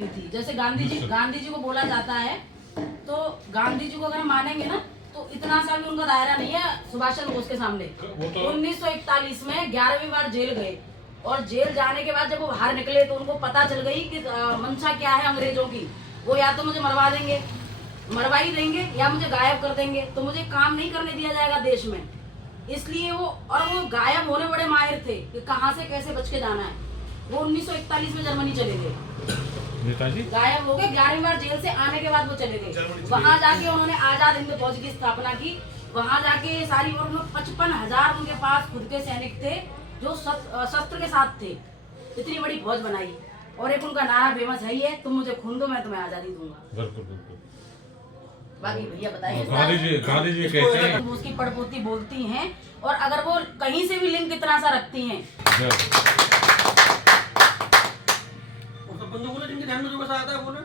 मिली थी। जैसे गांधी जी को बोला जाता है, तो गांधी जी को अगर मानेंगे ना तो इतना साल में उनका दायरा नहीं है सुभाष चंद्र बोस के सामने। 1941 में 11वीं बार जेल गए, और जेल जाने के बाद जब वो बाहर निकले तो उनको पता चल गई कि मंशा क्या है अंग्रेजों की। वो या तो मुझे मरवा देंगे, मरवा ही देंगे, या मुझे गायब कर देंगे, तो मुझे काम नहीं करने दिया जाएगा देश में। इसलिए वो गायब होने बड़े माहिर थे कि कहाँ से कैसे बच के जाना है। वो 1941 में जर्मनी चले गए, नेताजी गायब हो गए। 11वीं बार जेल से आने के बाद वो चले गए। वहां जाके उन्होंने आजाद हिंद फौज की स्थापना की। वहां जाके सारी, और 55,000 उनके पास खुद के सैनिक थे जो शस्त्र के साथ थे। इतनी बड़ी फौज बनाई, और एक उनका नारा फेमस है ही है, तुम मुझे खून दो मैं तुम्हें आजादी दूंगा। बिल्कुल बिल्कुल। बाकी भैया बताइए। गांधी जी कहते हैं उसकी पड़पोती बोलती हैं, और अगर वो कहीं से भी लिंक इतना सा रखती हैं, बंधु बोले जिनके ध्यान में जो बस आता है बोले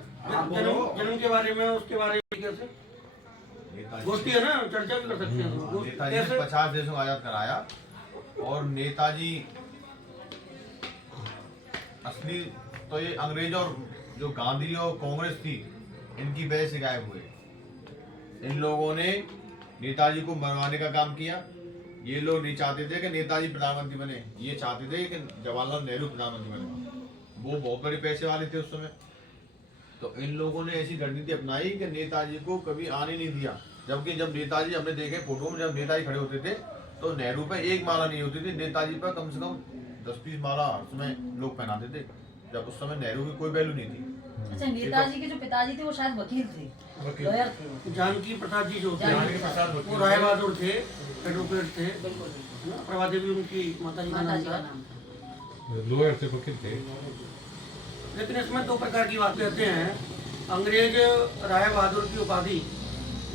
जन्म के बारे में, उसके बारे में कैसे गोष्ठी है ना, चर्चा भी कर सकते हैं। नेताजी ने 50 देशों को आजाद कराया, और नेताजी असली तो ये अंग्रेज और जो गांधी और कांग्रेस थी इनकी वजह से गायब हुए। इन लोगों ने नेताजी को मरवाने का काम किया। ये लोग नहीं चाहते थे कि नेताजी प्रधानमंत्री बने, ये चाहते थे कि जवाहरलाल नेहरू प्रधानमंत्री बने। वो बहुत बड़े पैसे वाले थे उस समय। तो इन लोगों ने ऐसी रणनीति अपनाई कि नेताजी को कभी आने नहीं दिया। जबकि जब नेताजी, हमने देखे फोटो में, जब नेताजी खड़े होते थे तो नेहरू पे एक माला नहीं होती थी, नेताजी पर कम से कम 10-20 माला हर समय लोग पहनाते थे। जब उस समय नेहरू की कोई वैल्यू नहीं थी। अच्छा, नेताजी के जो पिताजी थे वो शायद वकील थे, लॉयर थे। जानकी प्रसाद जी जो थे वो राय बहादुर थे, एडवोकेट थे। प्रभा देवी उनकी माताजी का नाम था, लोअर से वकील थे। लेकिन इसमें दो प्रकार की बात कहते हैं। अंग्रेज राय बहादुर की उपाधि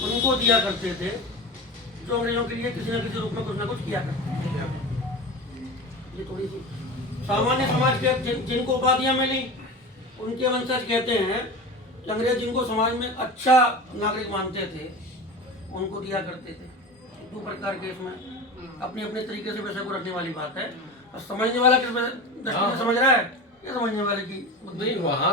उनको दिया करते थे जो अंग्रेजों के लिए किसी न किसी रूप में कुछ न कुछ किया करते थे। ये थोड़ी सी सामान्य समाज के जिनको उपाधियां मिली उनके वंशज कहते हैं कि अंग्रेज जिनको समाज में अच्छा नागरिक मानते थे उनको दिया करते थे। दो प्रकार के इसमें अपने अपने तरीके से विषय को रखने वाली बात है। और समझने वाला किस दृष्टि से समझ रहा है, ये समझने वाले की नहीं वहाँ